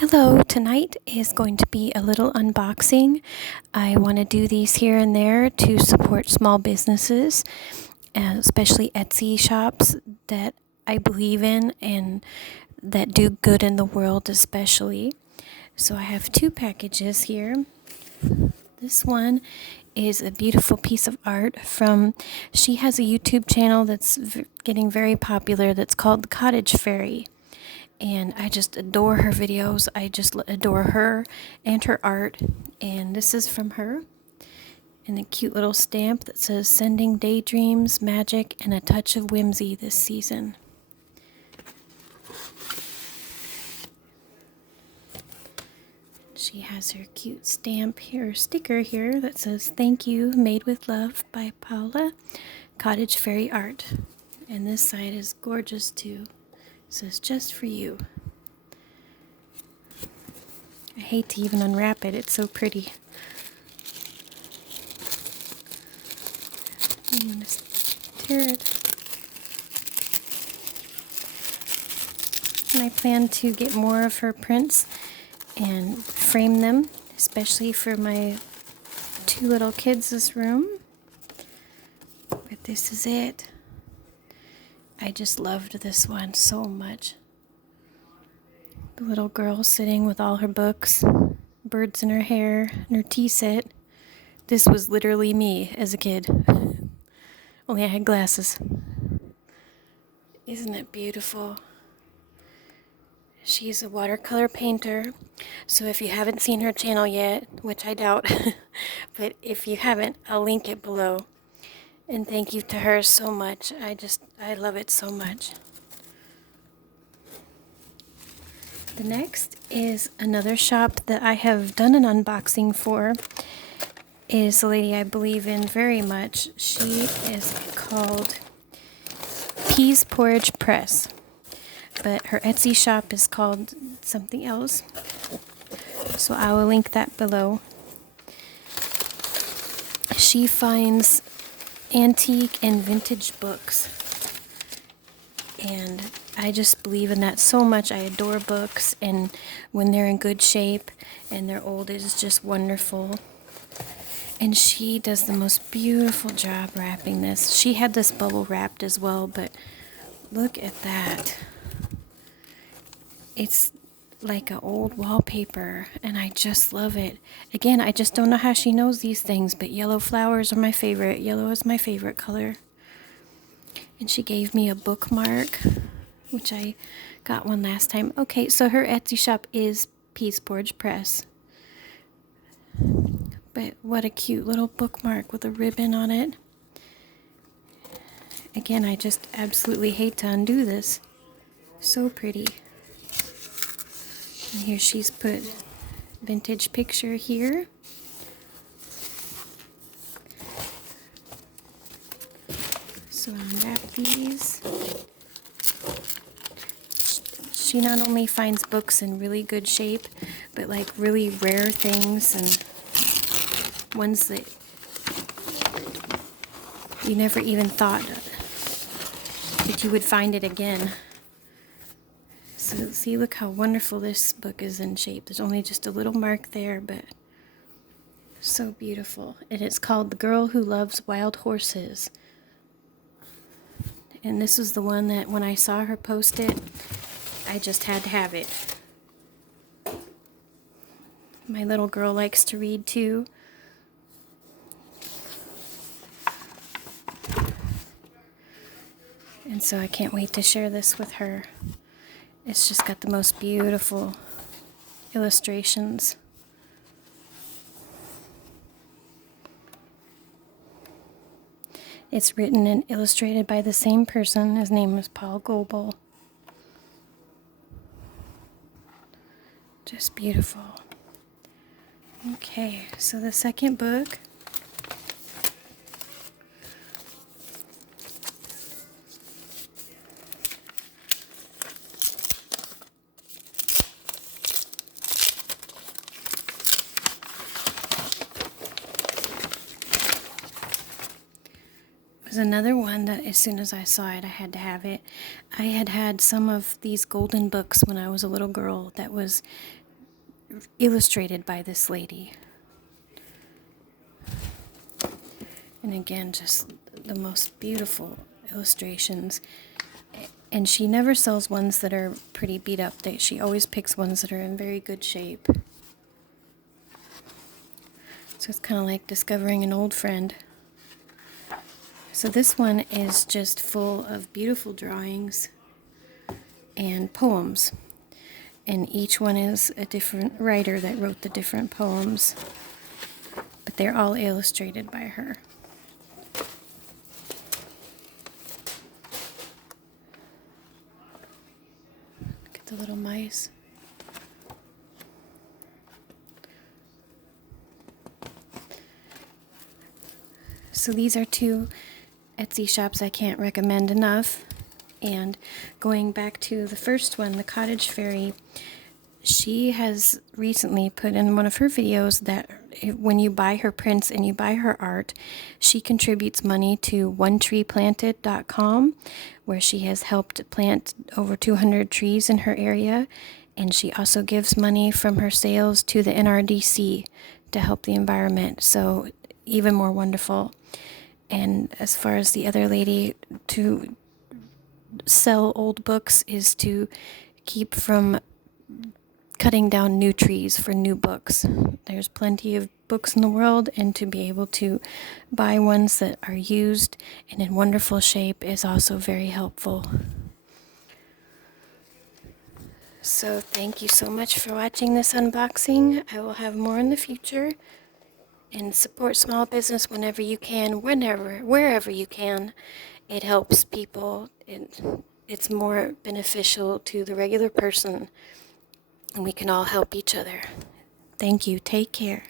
Hello, tonight is going to be a little unboxing. I want to do these here and there to support small businesses, especially Etsy shops that I believe in and that do good in the world, especially. So I have two packages here. This one is a beautiful piece of art she has a YouTube channel that's getting very popular that's called Cottage Fairy. And I just adore her videos. I just adore her and her art. And this is from her. And a cute little stamp that says, "Sending daydreams, magic, and a touch of whimsy this season." She has her cute stamp here, sticker here that says, "Thank you, made with love by Paula, Cottage Fairy Art." And this side is gorgeous too. It says, "Just for you." I hate to even unwrap it, it's so pretty. I'm going to tear it. And I plan to get more of her prints and frame them, especially for my two little kids' this room. But this is it. I just loved this one so much. The little girl sitting with all her books, birds in her hair, and her tea set. This was literally me as a kid. Only I had glasses. Isn't it beautiful? She's a watercolor painter, so if you haven't seen her channel yet, which I doubt, but if you haven't, I'll link it below. And thank you to her so much. I love it so much. The next is another shop that I have done an unboxing for. Is a lady I believe in very much. She is called Pease Porridge Press, but her Etsy shop is called something else. So I will link that below. She finds antique and vintage books, and I just believe in that so much. I adore books, and when they're in good shape and they're old, it is just wonderful. And she does the most beautiful job wrapping this. She had this bubble wrapped as well, but look at that. It's like an old wallpaper, and I just love it. Again, I just don't know how she knows these things, but yellow flowers are my favorite. Yellow is my favorite color. And she gave me a bookmark, which I got one last time. Okay, so her Etsy shop is Pease Porridge Press. But what a cute little bookmark with a ribbon on it. Again, I just absolutely hate to undo this. So pretty. And here she's put vintage picture here. So unwrap these. She not only finds books in really good shape, but like really rare things and ones that you never even thought that you would find it again. So see, look how wonderful this book is in shape. There's only just a little mark there, but so beautiful. And it's called The Girl Who Loves Wild Horses. And this is the one that when I saw her post it, I just had to have it. My little girl likes to read too. And so I can't wait to share this with her. It's just got the most beautiful illustrations. It's written and illustrated by the same person. His name is Paul Goebel. Just beautiful. Okay, so the second book was another one that as soon as I saw it, I had to have it. I had had some of these golden books when I was a little girl that was illustrated by this lady. And again, just the most beautiful illustrations. And she never sells ones that are pretty beat up. She always picks ones that are in very good shape. So it's kind of like discovering an old friend. So this one is just full of beautiful drawings and poems. And each one is a different writer that wrote the different poems. But they're all illustrated by her. Look at the little mice. So these are two Etsy shops I can't recommend enough. And going back to the first one, the Cottage Fairy, she has recently put in one of her videos that when you buy her prints and you buy her art, she contributes money to onetreeplanted.com, where she has helped plant over 200 trees in her area. And she also gives money from her sales to the NRDC to help the environment. So even more wonderful. And as far as the other lady, to sell old books is to keep from cutting down new trees for new books. There's plenty of books in the world, and to be able to buy ones that are used and in wonderful shape is also very helpful. So thank you so much for watching this unboxing. I will have more in the future. And support small business whenever you can, wherever you can. It helps people. It's more beneficial to the regular person, and we can all help each other. Thank you. Take care.